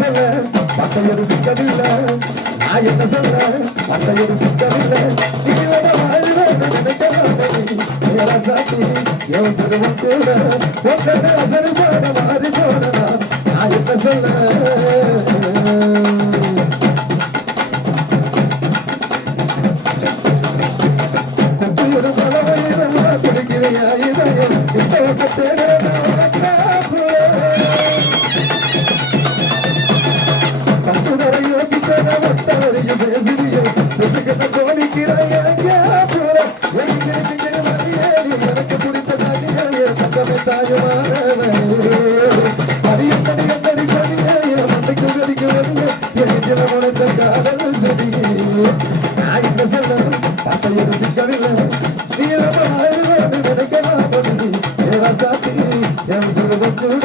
சொல்ல பத்தையது சிக்கவில்லை நான் என்ன சொல்ல பத்தையது சிக்கவில்லை நீளம வாழ்வேன் நினைக்கலாம் சாத்தி எவன் சிறுவன் கூட ஒக்கட்டு அசரி பாட மாறி போனதா நான் என்ன சொல்ல கொட்டியிரு பலவையிரமா குடிக்கிறையா இதயம் இந்த ஒக்கத்தேட கட்டுதரை யோசித்தன ஒட்டவரைய பேசிறியோ சுசுகத கோணிக்கிறாயா போல எனக்கு பிடித்த தனியே தங்கமே தாயுமானவனே அரியத்தடி எந்தடி கொடியே மண்டைக்கு வெடிக்க வெளியே எங்கில முளைத்த காதல் செடியே நான் இந்த சொல்ல பத்தையோடு சிக்கவில்லை நீளம வாழ்வோடு நினைக்கலாம் பொடி ஏதா சாத்தி என் சொல்லுவன் கூட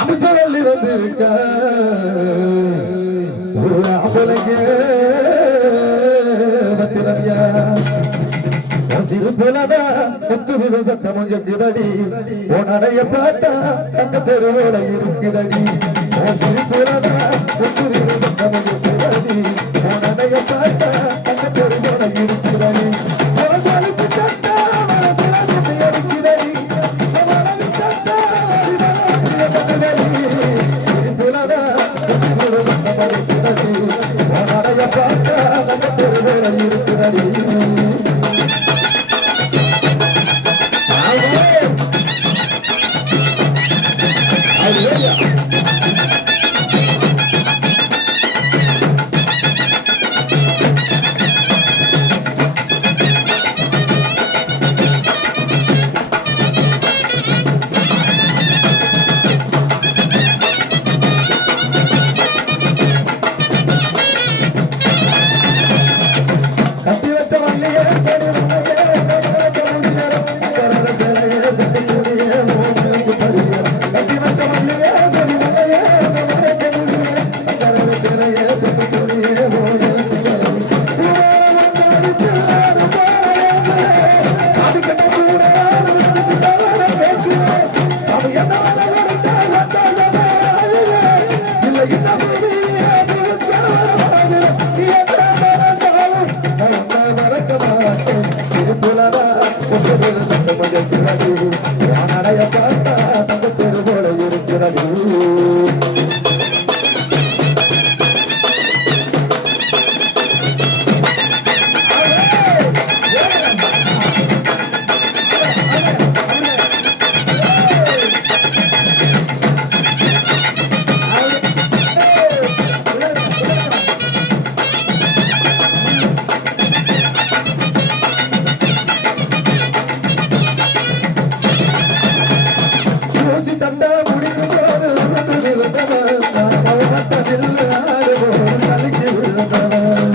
அம்சவல்லி வந்திருக்க சிறுபுலதா முத்து சத்தமும் எங்குதடி உனடைய பார்த்தா அந்த தெருவோட இருக்குதடி சிறுபுலதா முத்து சத்தமும் எங்குதடி உனடைய பார்த்தா அந்த தெருவோட இருக்குதடி பார்த்தா அந்த தெருவோட இருக்குதடி நடைய பார்த்தா தங்க தெருவோல இருக்கிறது தண்டா முடிக்கும் போது விழுந்தவன் ஆடுவோம் தலைக்கு விழுந்தவன்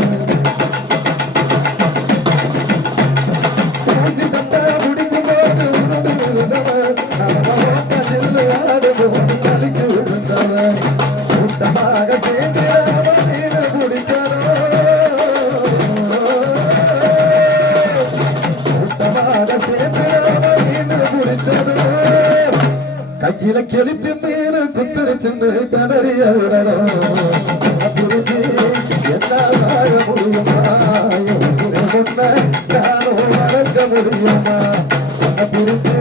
தண்டா முடிக்கும் போது விழுந்தவன் ஆடுவோம் தலைக்கு விழுந்தவன் கூட்டமாக சேர்ந்து முடிச்சாரோ கூட்டமாக சேர்ந்து முடிச்சாரோ கையில கெளித்து மீன் குத்துருச்சுன்னு கதறிய என்னால் வாழ முடியுமா முன்ன நானும் வளர்க்க முடியுமா பிரித்து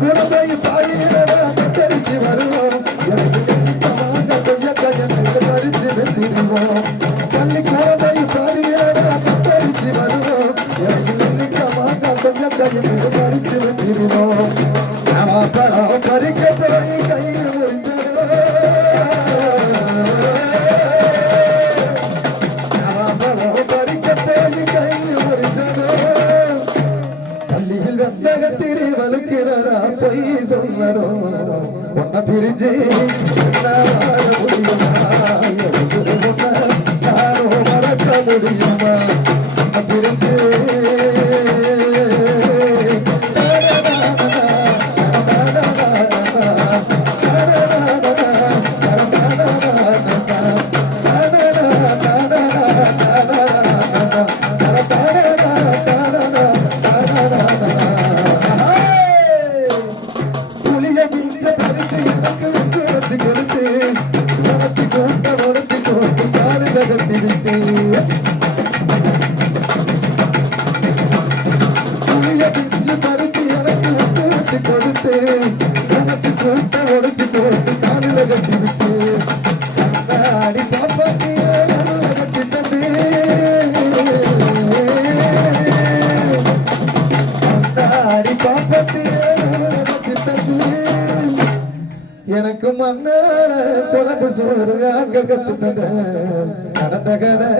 குழந்தை பாயிரா தெரிஞ்சு வருவோம் பறிச்சு வெற்றிடுவோம் பள்ளி குழந்தை பாயிரா தெரிஞ்சு வருவோம் பறிச்சு வெற்றிடுவோம் பழம் பறிக்க போய் கையில் முடிஞ்சோ பழம் உள்ளதும் உன்னை பிரிஞ்சு என்னால முடியுமா உன்னை நானும் மறக்க முடியுமா உன்னை பிரிஞ்சு எனக்கு மன்ன குழம்பு சோறு அங்க கத்துனத நடந்த கதை